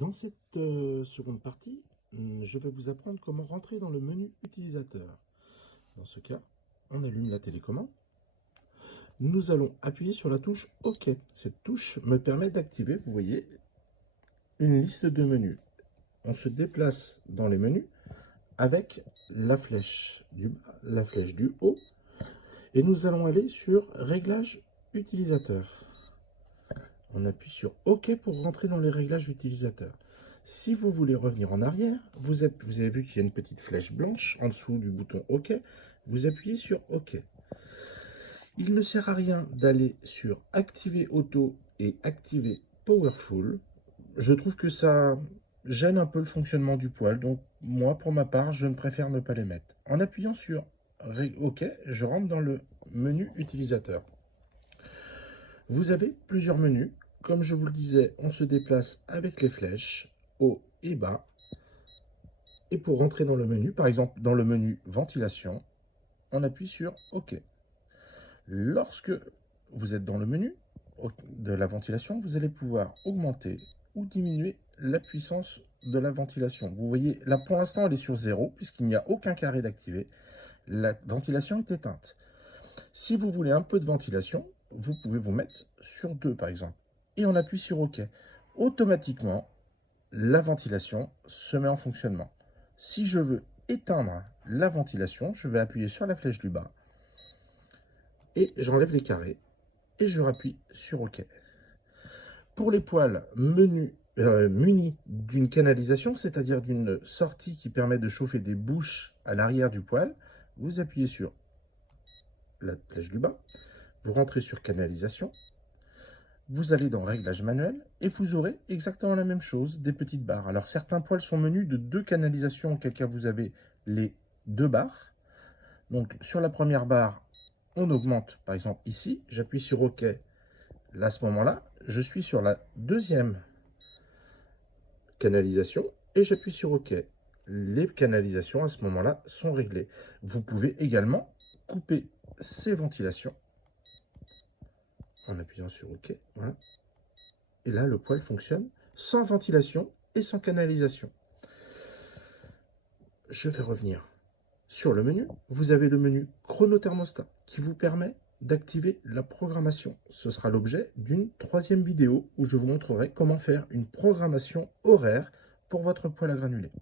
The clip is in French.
Dans cette seconde partie, je vais vous apprendre comment rentrer dans le menu utilisateur. Dans ce cas, on allume la télécommande. Nous allons appuyer sur la touche OK. Cette touche me permet d'activer, vous voyez, une liste de menus. On se déplace dans les menus avec la flèche du bas, la flèche du haut, et nous allons aller sur Réglages utilisateurs. On appuie sur OK pour rentrer dans les réglages utilisateurs. Si vous voulez revenir en arrière, vous avez vu qu'il y a une petite flèche blanche en dessous du bouton OK. Vous appuyez sur OK. Il ne sert à rien d'aller sur Activer Auto et Activer Powerful. Je trouve que ça gêne un peu le fonctionnement du poêle. Donc moi, pour ma part, je préfère ne pas les mettre. En appuyant sur OK, je rentre dans le menu utilisateur. Vous avez plusieurs menus. Comme je vous le disais, on se déplace avec les flèches haut et bas. Et pour rentrer dans le menu, par exemple dans le menu ventilation, on appuie sur OK. Lorsque vous êtes dans le menu de la ventilation, vous allez pouvoir augmenter ou diminuer la puissance de la ventilation. Vous voyez, là pour l'instant, elle est sur 0 puisqu'il n'y a aucun carré d'activer. La ventilation est éteinte. Si vous voulez un peu de ventilation, vous pouvez vous mettre sur 2 par exemple. Et on appuie sur OK. Automatiquement, la ventilation se met en fonctionnement. Si je veux éteindre la ventilation, je vais appuyer sur la flèche du bas et j'enlève les carrés et je rappuie sur OK. Pour les poêles munis d'une canalisation, c'est-à-dire d'une sortie qui permet de chauffer des bouches à l'arrière du poêle, vous appuyez sur la flèche du bas, vous rentrez sur canalisation, vous allez dans Réglages manuels et vous aurez exactement la même chose, des petites barres. Alors certains poêles sont menus de 2 canalisations, auquel cas vous avez les 2 barres. Donc sur la première barre, on augmente, par exemple ici, j'appuie sur OK. Là, à ce moment-là, je suis sur la deuxième canalisation et j'appuie sur OK. Les canalisations, à ce moment-là, sont réglées. Vous pouvez également couper ces ventilations en appuyant sur OK. Voilà. Et là, le poêle fonctionne sans ventilation et sans canalisation. Je vais revenir sur le menu. Vous avez le menu chronothermostat qui vous permet d'activer la programmation. Ce sera l'objet d'une 3e vidéo où je vous montrerai comment faire une programmation horaire pour votre poêle à granulés.